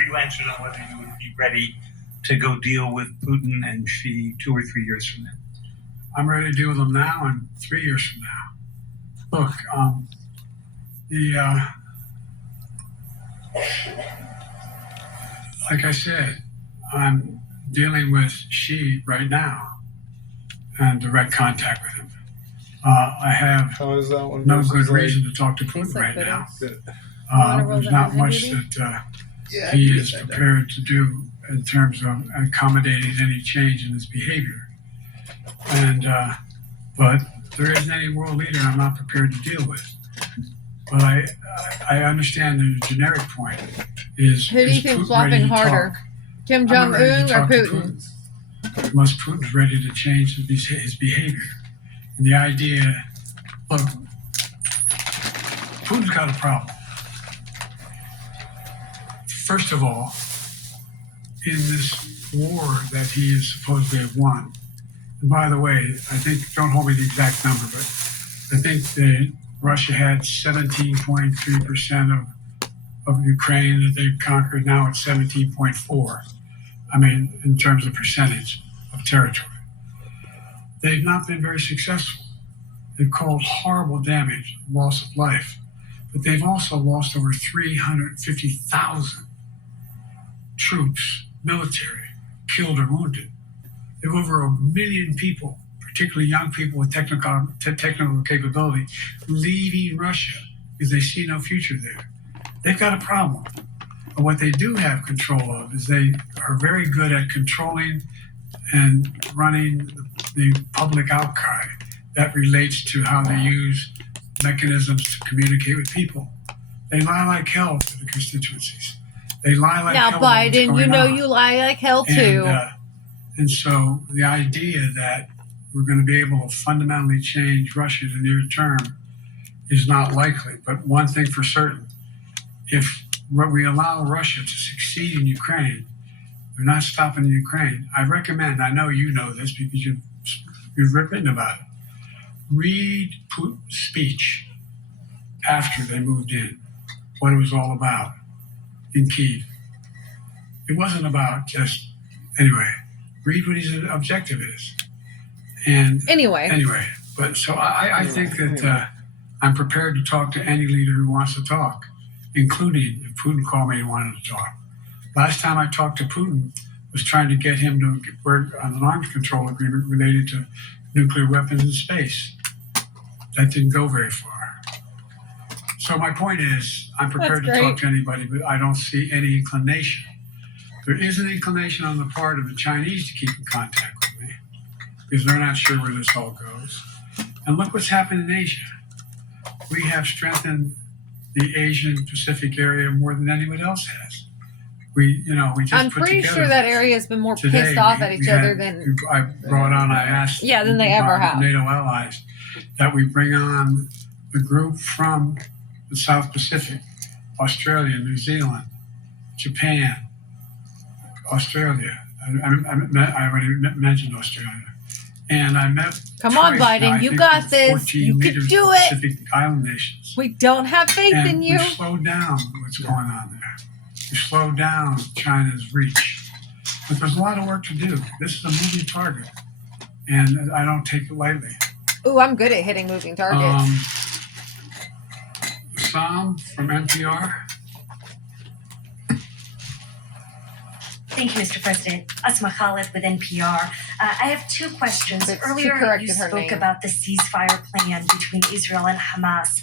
after you answered on whether you would be ready to go deal with Putin and Xi 2 or 3 years from now. I'm ready to deal with them now and 3 years from now. Look, like I said, I'm dealing with Xi right now and direct contact with him. I have no good reason to talk to Putin right now. There's not much that he is prepared to do in terms of accommodating any change in his behavior. And but there isn't any world leader I'm not prepared to deal with. But I understand the generic point is who do you think's flopping harder, Kim Jong Un or Putin? Unless Putin's ready to change his behavior. And the idea, look, Putin's got a problem. First of all, in this war that he is supposed to have won, and by the way, I think, don't hold me to the exact number, but I think that Russia had 17.3% of Ukraine that they've conquered. Now it's 17.4. I mean, in terms of percentage of territory. They've not been very successful. They've caused horrible damage, loss of life, but they've also lost over 350,000 troops, military, killed or wounded. They have over 1 million people, particularly young people with technical capability, leaving Russia because they see no future there. They've got a problem. But what they do have control of is they are very good at controlling and running the public outcry that relates to how they use mechanisms to communicate with people. They lie like hell to the constituencies. They lie like hell. Now, Biden, you know you lie like hell too. And so the idea that we're going to be able to fundamentally change Russia in the near term is not likely. But one thing for certain, if we allow Russia to succeed in Ukraine, they're not stopping in Ukraine. I recommend, I know you know this because you've written about it, read Putin's speech after they moved in, what it was all about in Kyiv. It wasn't about just, anyway, read what his objective is. And anyway, but so I think that I'm prepared to talk to any leader who wants to talk, including if Putin called me and wanted to talk. Last time I talked to Putin was trying to get him to work on an arms control agreement related to nuclear weapons in space. That didn't go very far. So my point is, I'm prepared to talk to anybody, but I don't see any inclination. There is an inclination on the part of the Chinese to keep in contact with me because they're not sure where this all goes. And look what's happened in Asia. We have strengthened the Asian Pacific area more than anyone else has. We just I'm pretty sure that area has been more pissed off at each other than I asked than they ever have. NATO allies that we bring on the group from the South Pacific, Australia, New Zealand, Japan, Australia. I already mentioned Australia. And I met. Come on, Biden, you got this. You can do it. Pacific Island nations. We don't have faith in you. We slowed down what's going on there. We slowed down China's reach. But there's a lot of work to do. This is a moving target, and I don't take it lightly. Ooh, I'm good at hitting moving targets. Sam from NPR. Thank you, Mr. President. Asma Khalid with NPR. I have two questions. Earlier, you spoke about the ceasefire plan between Israel and Hamas.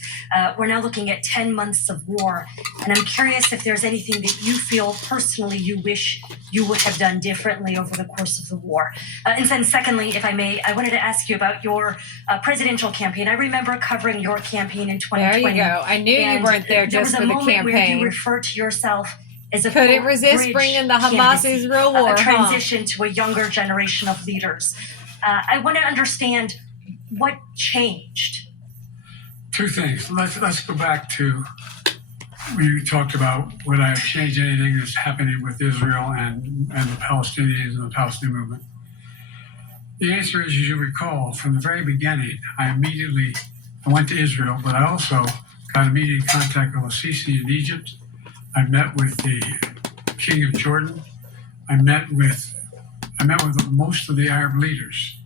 We're now looking at 10 months of war, and I'm curious if there's anything that you feel personally you wish you would have done differently over the course of the war. And then secondly, if I may, I wanted to ask you about your presidential campaign. I remember covering your campaign in 2020. There you go. I knew you weren't there just for the campaign. There was a moment where you referred to yourself as a couldn't resist bringing the Hamas-Israel war, a transition to a younger generation of leaders. I want to understand what changed. Two things. Let's go back to when you talked about would I have changed anything that's happening with Israel and the Palestinians and the Palestinian movement. The answer is, as you recall, from the very beginning, I went to Israel, but I also got immediate contact with al-Sisi in Egypt. I met with the king of Jordan. I met with most of the Arab leaders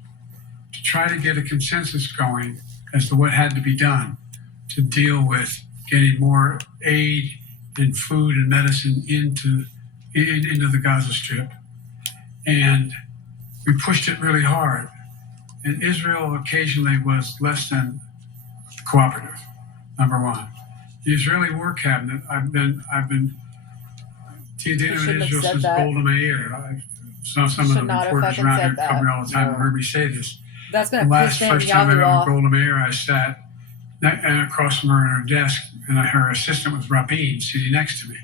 to try to get a consensus going as to what had to be done to deal with getting more aid and food and medicine into the Gaza Strip. And we pushed it really hard. And Israel occasionally was less than cooperative, number one. The Israeli War Cabinet, I've been Teodino in Israel since Golda Meir. Some of the reporters around here come here all the time and heard me say this. That's The first time I met with Golda Meir, I sat across from her at her desk, and her assistant was Rabin sitting next to me.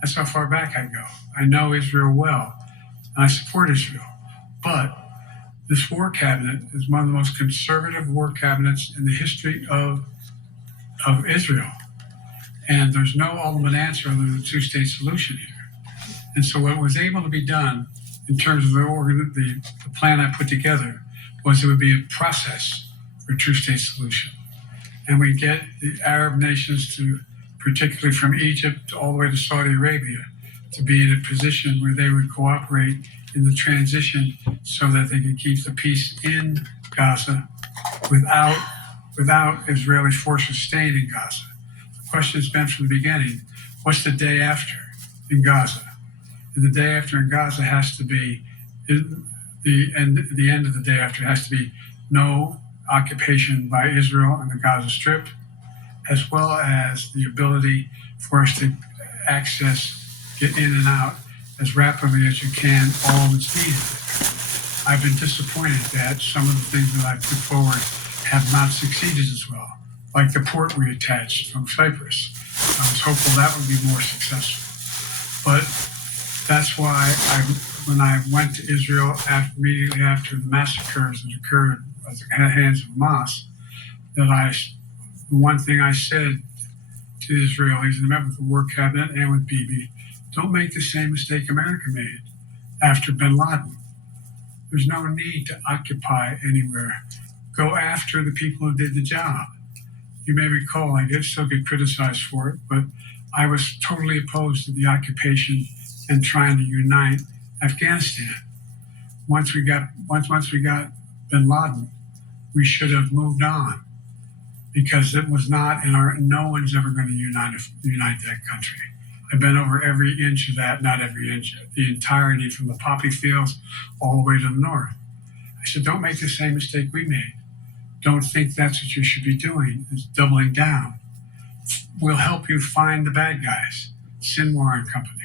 That's how far back I go. I know Israel well, and I support Israel. But this war cabinet is one of the most conservative war cabinets in the history of Israel. And there's no ultimate answer other than the two-state solution here. And so what was able to be done in terms of the plan I put together was it would be a process for a two-state solution. And we get the Arab nations to, particularly from Egypt all the way to Saudi Arabia, to be in a position where they would cooperate in the transition so that they could keep the peace in Gaza without Israeli forces staying in Gaza. The question has been from the beginning, what's the day after in Gaza? And the day after in Gaza has to be, the end of the day after has to be no occupation by Israel on the Gaza Strip, as well as the ability for us to get in and out as rapidly as you can, all that's needed. I've been disappointed that some of the things that I've put forward have not succeeded as well, like the port we attached from Cyprus. I was hopeful that would be more successful. But that's why when I went to Israel immediately after the massacres that occurred at the hands of Hamas, the one thing I said to the Israelis, and I met with the War Cabinet and with Bibi, don't make the same mistake America made after bin Laden. There's no need to occupy anywhere. Go after the people who did the job. You may recall I did still get criticized for it, but I was totally opposed to the occupation and trying to unite Afghanistan. Once we got bin Laden, we should have moved on, because it was not no one's ever going to unite that country. I've been over every inch of that, not every inch, the entirety from the poppy fields all the way to the north. I said, don't make the same mistake we made. Don't think that's what you should be doing, is doubling down. We'll help you find the bad guys, Sinwar and company.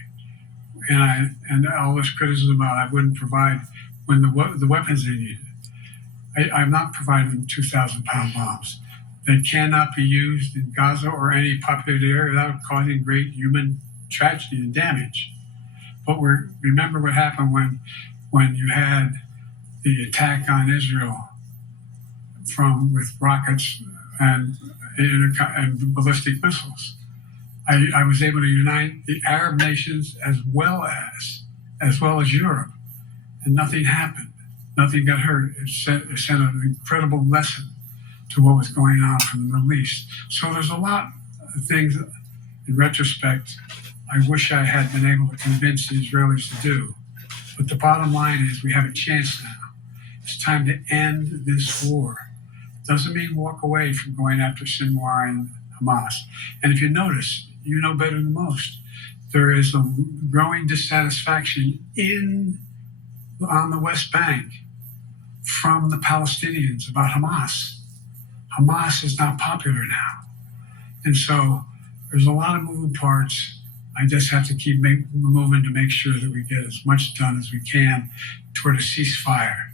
And all this criticism about I wouldn't provide when the weapons they needed. I'm not providing them 2,000-pound bombs. They cannot be used in Gaza or any populated area without causing great human tragedy and damage. But remember what happened when you had the attack on Israel with rockets and ballistic missiles. I was able to unite the Arab nations as well as Europe, and nothing happened. Nothing got hurt. It sent an incredible lesson to what was going on from the Middle East. So there's a lot of things, in retrospect, I wish I had been able to convince the Israelis to do. But the bottom line is we have a chance now. It's time to end this war. Doesn't mean walk away from going after Sinwar and Hamas. And if you notice, you know better than most, there is a growing dissatisfaction on the West Bank from the Palestinians about Hamas. Hamas is not popular now. And so there's a lot of moving parts. I just have to keep moving to make sure that we get as much done as we can toward a ceasefire,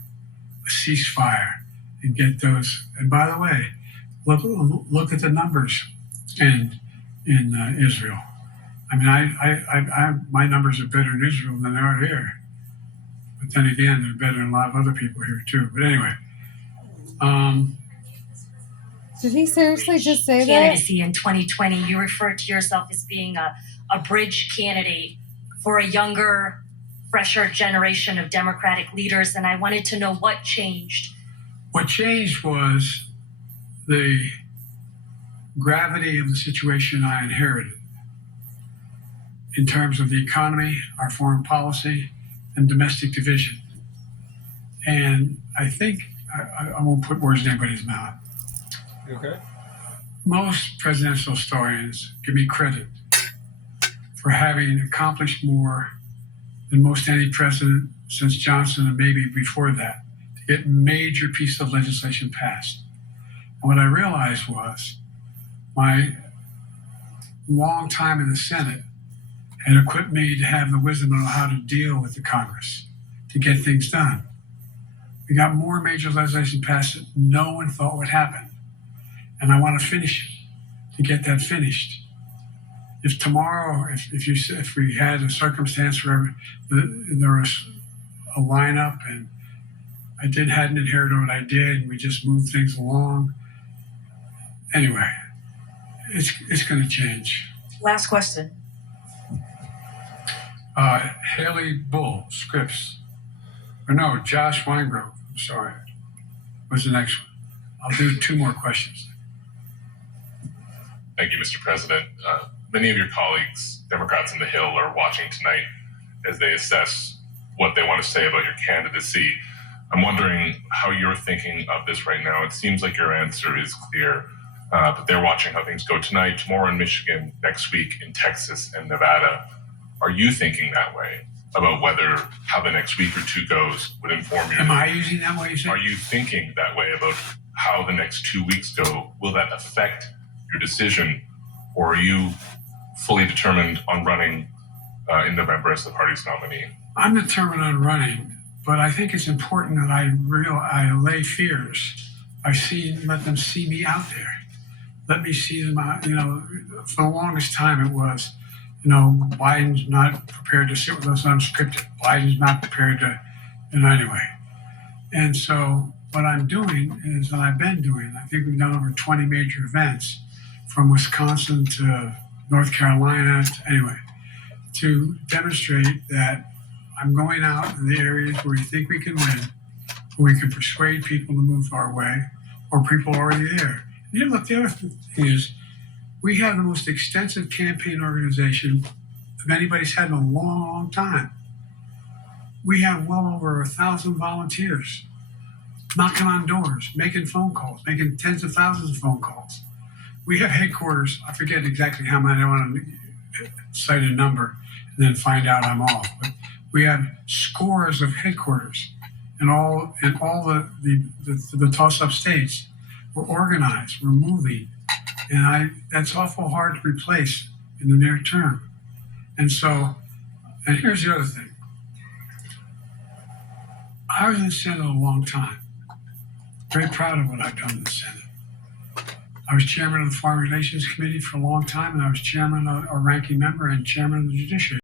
and get those. And by the way, look at the numbers in Israel. I mean, my numbers are better in Israel than they are here. But then again, they're better than a lot of other people here too. But anyway, did he seriously just say that? Candidacy in 2020, you referred to yourself as being a bridge candidate for a younger, fresher generation of Democratic leaders, and I wanted to know what changed. What changed was the gravity of the situation I inherited. in terms of the economy, our foreign policy, and domestic division. And I think, I won't put words in anybody's mouth. Okay. Most presidential historians give me credit for having accomplished more than most any president since Johnson and maybe before that to get major pieces of legislation passed. And what I realized was my long time in the Senate had equipped me to have the wisdom of how to deal with the Congress to get things done. We got more major legislation passed that no one thought would happen. And I want to finish it, to get that finished. If tomorrow, if we had a circumstance where there was a lineup and I hadn't inherited what I did, and we just moved things along, anyway, it's going to change. Last question. Haley Bull, Scripps. Or no, Josh Weingrove, I'm sorry, was the next one. I'll do 2 more questions. Thank you, Mr. President. Many of your colleagues, Democrats on the Hill, are watching tonight as they assess what they want to say about your candidacy. I'm wondering how you're thinking of this right now. It seems like your answer is clear, but they're watching how things go tonight, tomorrow in Michigan, next week in Texas and Nevada. Are you thinking that way about how the next week or 2 goes would inform your... Am I using that way you say? Are you thinking that way about how the next 2 weeks go? Will that affect your decision, or are you fully determined on running in November as the party's nominee? I'm determined on running, but I think it's important that I allay fears. Let them see me out there. Let me see them out. For the longest time it was, Biden's not prepared to sit with us unscripted. Biden's not prepared to, anyway. And so what I'm doing is, and I've been doing, I think we've done over 20 major events from Wisconsin to North Carolina, to demonstrate that I'm going out in the areas where we think we can win, where we can persuade people to move our way, or people already there. And look, the other thing is, we have the most extensive campaign organization of anybody's had in a long, long time. We have well over 1,000 volunteers knocking on doors, making phone calls, making tens of thousands of phone calls. We have headquarters, I forget exactly how many, I don't want to cite a number and then find out I'm off, but we have scores of headquarters in all the toss-up states. We're organized, we're moving, and that's awful hard to replace in the near term. And here's the other thing. I was in the Senate a long time. Very proud of what I've done in the Senate. I was chairman of the Foreign Relations Committee for a long time, and I was chairman or ranking member and chairman of the Judiciary